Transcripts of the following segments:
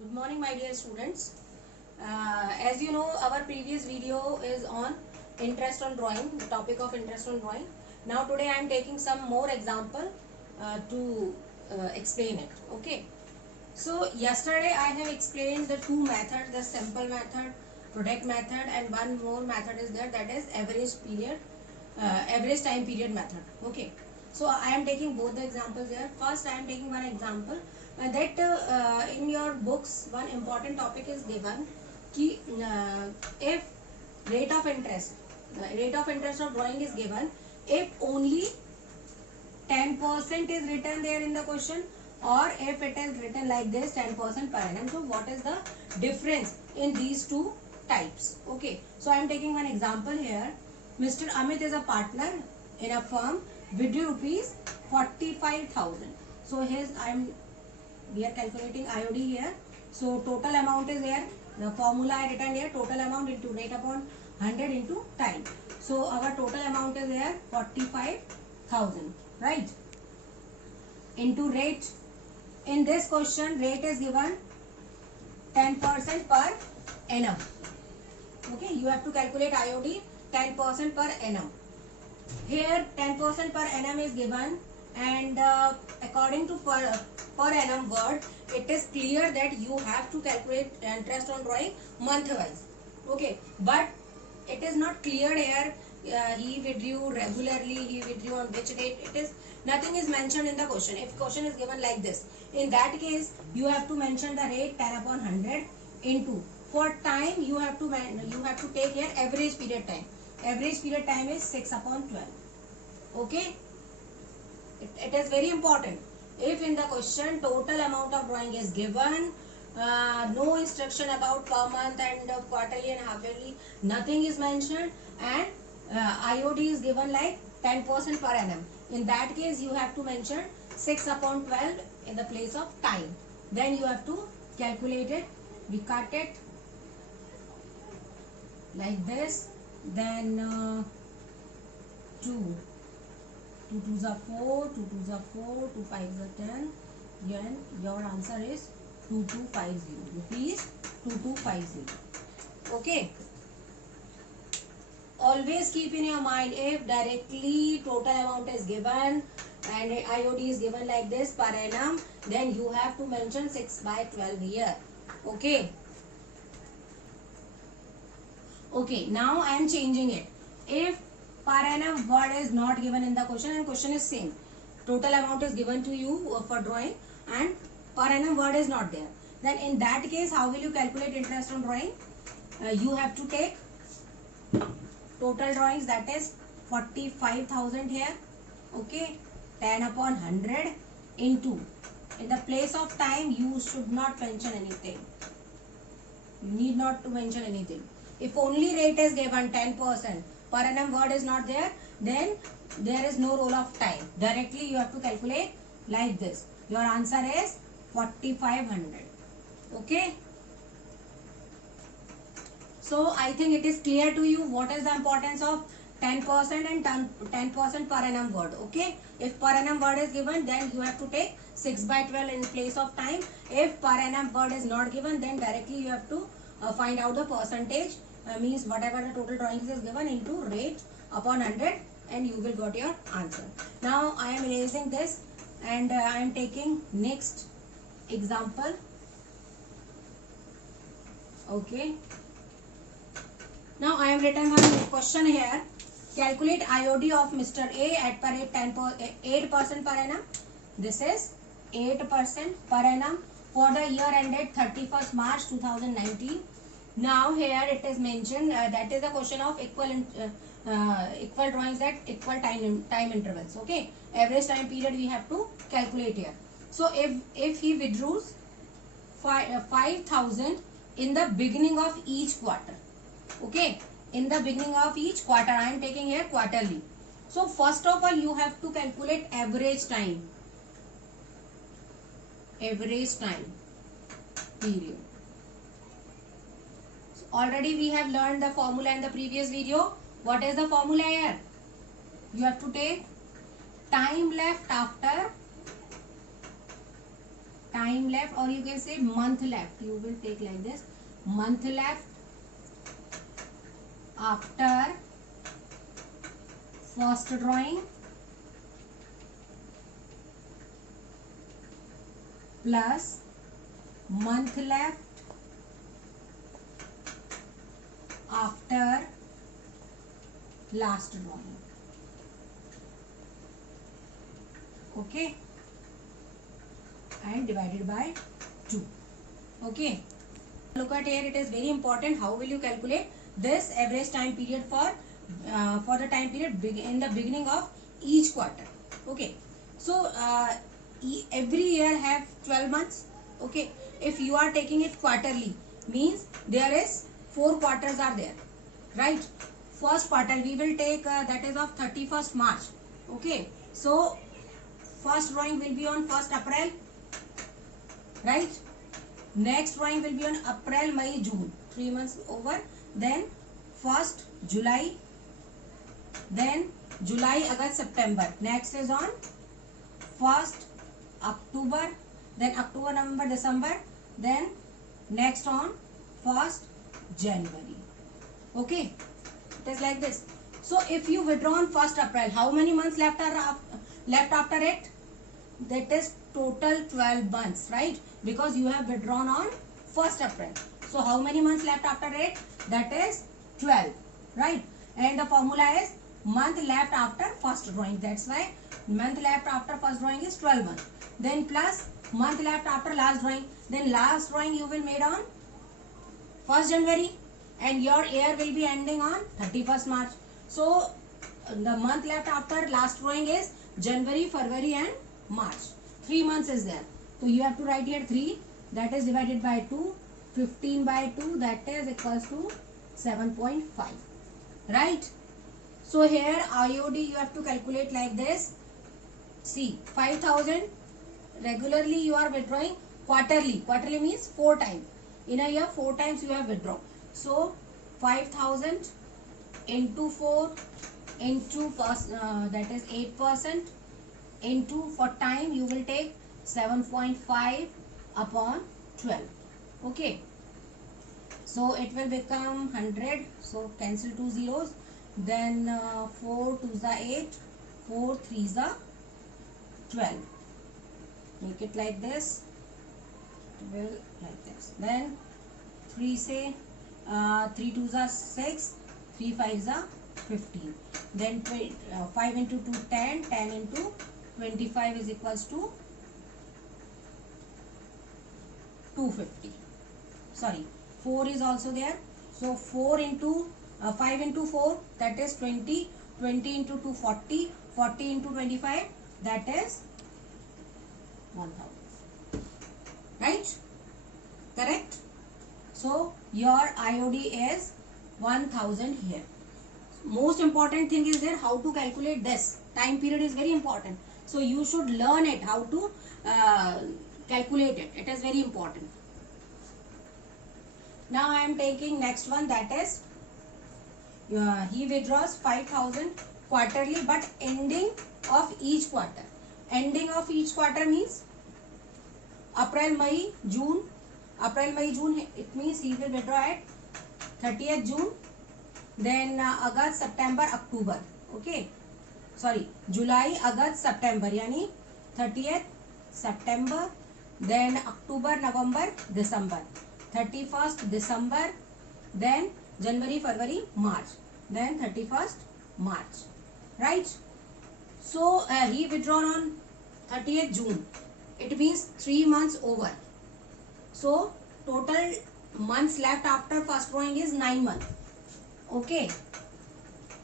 Good morning, my dear students. As you know, our previous video is on interest on drawing, the topic of interest on drawing. Now today I am taking some more example to explain it. Okay. So yesterday I have explained the two methods, the simple method, product method, and one more method is there, that is average time period method. Okay. So I am taking both the examples here. First I am taking one example that in your books one important topic is given ki if rate of interest, the rate of interest of drawing is given if only 10% is written there in the question, or if it is written like this 10% per annum. So what is the difference in these two types? Okay, so I am taking one example here. Mr. Amit is a partner in a firm with rupees 45,000. So we are calculating IOD here. So total amount is here, the formula I written here, total amount into rate upon 100 into time. So our total amount is here 45,000, right, into rate. In this question rate is given 10% per annum. Okay, you have to calculate IOD 10% per annum. Here 10% per annum is given, and according to per annum word, it is clear that you have to calculate interest on drawing month wise. Okay, but it is not clear here. He withdrew regularly, he withdrew on which date. It is nothing is mentioned in the question. If question is given like this, in that case you have to mention the rate 10 upon 100 into, for time you have to take here average period time. Average period time is 6 upon 12. Okay, it is very important. If in the question total amount of drawing is given, no instruction about per month and quarterly and half yearly, nothing is mentioned, and IOD is given like 10% per annum. In that case you have to mention 6 upon 12 in the place of time. Then you have to calculate it. We cut it like this. Then 2 2s are 4, 2 5s are 10. Then your answer is 2250 rupees, 2250. Okay, always keep in your mind, if directly total amount is given and IOD is given like this per annum, then you have to mention 6 by 12 here. Okay. Okay, now I am changing it. If per annum word is not given in the question and question is same, total amount is given to you for drawing and per annum word is not there, then in that case how will you calculate interest on drawing? You have to take total drawings, that is 45,000 here. Okay, 10 upon 100 into, in the place of time you should not mention anything. You need not to mention anything. If only rate is given 10%, per annum word is not there, then there is no role of time. Directly you have to calculate like this. Your answer is 4500. Okay. So I think it is clear to you what is the importance of 10% and 10% per annum word. Okay. If per annum word is given, then you have to take 6 by 12 in place of time. If per annum word is not given, then directly you have to find out the percentage, means whatever the total drawings is given into rate upon 100, and you will got your answer. Now I am erasing this and I am taking next example. Okay. Now I have written one question here. Calculate IOD of Mr. A at per rate 8% per annum. This is 8% per annum for the year ended 31st March 2019. Now here it is mentioned that is the question of equal drawings at equal time intervals. Okay, average time period we have to calculate here. So if he withdraws 5,000 in the beginning of each quarter. Okay, in the beginning of each quarter, I am taking here quarterly. So first of all you have to calculate average time period. So already we have learned the formula in the previous video. What is the formula here? You have to take time left after time left, or you can say month left. You will take like this, month left after first drawing plus month left after last drawing. Okay, and divided by 2. Okay, look at here, it is very important. How will you calculate this average time period for the time period in the beginning of each quarter? Okay, so every year have 12 months. Okay, if you are taking it quarterly, means there is 4 quarters are there, right? First quarter we will take that is of 31st March. Okay, so first drawing will be on 1st April, right? Next drawing will be on April, May, June, 3 months over. Then 1st July, then July, August, September. Next is on 1st October, then October, November, December, then next on 1st January. Okay, it is like this. So if you withdraw on 1st April, how many months left after it? That is total 12 months, right? Because you have withdrawn on 1st April. So how many months left after it? That is 12, right? And the formula is month left after first drawing. That's why month left after first drawing is 12 months. Then plus month left after last drawing. Then last drawing you will made on 1st January and your year will be ending on 31st March. So the month left after last drawing is January, February and March. 3 months is there. So you have to write here 3, that is divided by 2, 15 by 2, that is equals to 7.5, right? So here IOD you have to calculate like this. See, 5,000 regularly you are withdrawing quarterly. Quarterly means 4 times. In a year 4 times you have withdrawn. So 5,000 into 4 into that is 8% into for time you will take 7.5 upon 12. Okay, so it will become 100. So cancel 2 zeros. Then 4 2s are 8, 4 3s are 12. Make it like this. 12 like this. Then 3 say 3 2s are 6, 3 5s are 15. Then 5 into 2 10, 10 into 25 is equals to 250. Sorry, 4 is also there. So 4 into 5 into 4, that is 20. 20 into 2 40. 40 into 25, that is 1000. Right? Correct? So your IOD is 1000 here. Most important thing is there how to calculate this. Time period is very important. So you should learn it how to calculate it. It is very important. Now I am taking next one, that is he withdraws 5,000 quarterly but ending of each quarter. Ending of each quarter means April, May, June. April, May, June, it means he will withdraw at 30th June. Then August, September, October. Okay. Sorry, July, August, September. Yani 30th September. Then October, November, December. 31st December. Then January, February, March. Then 31st March. Right? So he withdrawn on 30th June. It means 3 months over. So total months left after first drawing is 9 months. Okay.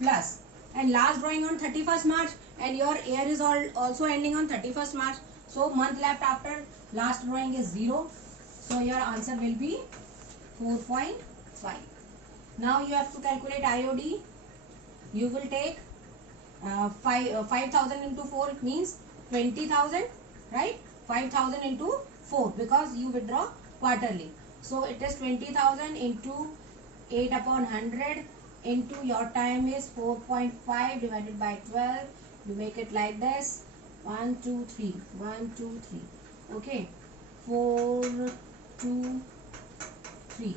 Plus. And last drawing on 31st March. And your year is also ending on 31st March. So month left after last drawing is 0. So your answer will be 4.5. Now you have to calculate IOD. You will take 5,000 into 4, it means 20,000, right? 5,000 into 4 because you withdraw quarterly. So it is 20,000 into 8 upon 100 into your time is 4.5 divided by 12. You make it like this. 1 2 3 1 2 3. Okay. 4 2 3,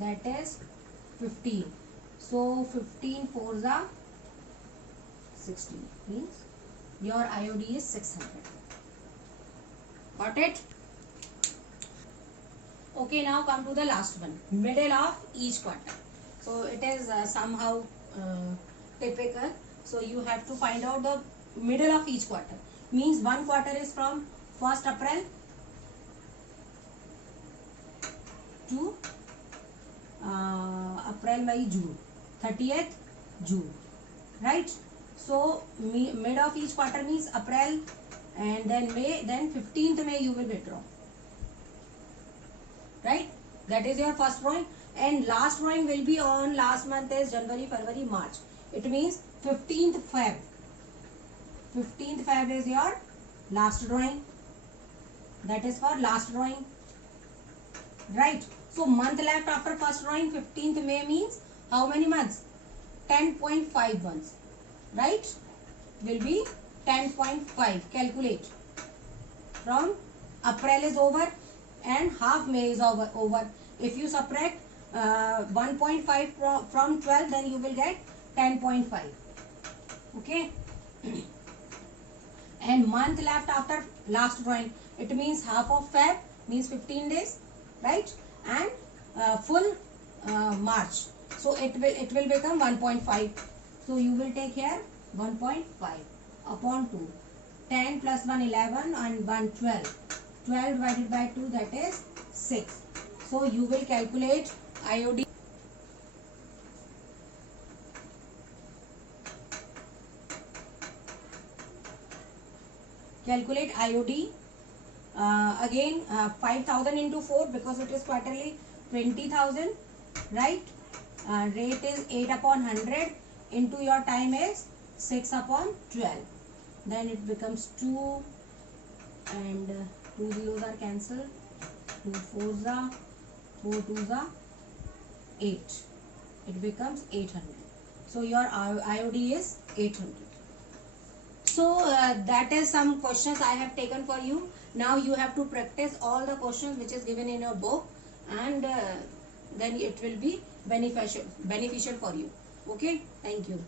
that is 15. So 15 fours are 16, means your IOD is 600. Got it? Okay, now come to the last one, middle of each quarter. So it is somehow typical. So you have to find out the middle of each quarter. Means one quarter is from 1st April to April, May, June, 30th June, right? So mid of each quarter means April, and then May, then 15th May you will withdraw, right? That is your first drawing, and last drawing will be on last month is January, February, March. It means 15th Feb. 15th Feb is your last drawing. That is for last drawing, right? So month left after first drawing, 15th May means how many months? 10.5 months, right? Will be 10.5. Calculate. From April is over and half May is over. If you subtract 1.5 from 12, then you will get 10.5. Okay. And month left after last drawing, it means half of Feb, means 15 days, right? And full March. So it will become 1.5. So you will take here 1.5 upon 2. 10 plus 1 11 and 1 12. 12 divided by 2, that is 6. So you will calculate IOD. Calculate IOD. Again 5,000 into 4 because it is quarterly, 20,000, right? Rate is 8 upon 100 into your time is 6 upon 12. Then it becomes 2 and 2 zeros are cancelled. 2 fours are 4 twos are 8. It becomes 800. So your IOD is 800. So that is some questions I have taken for you. Now you have to practice all the questions which is given in your book, and then it will be beneficial for you. Okay, thank you.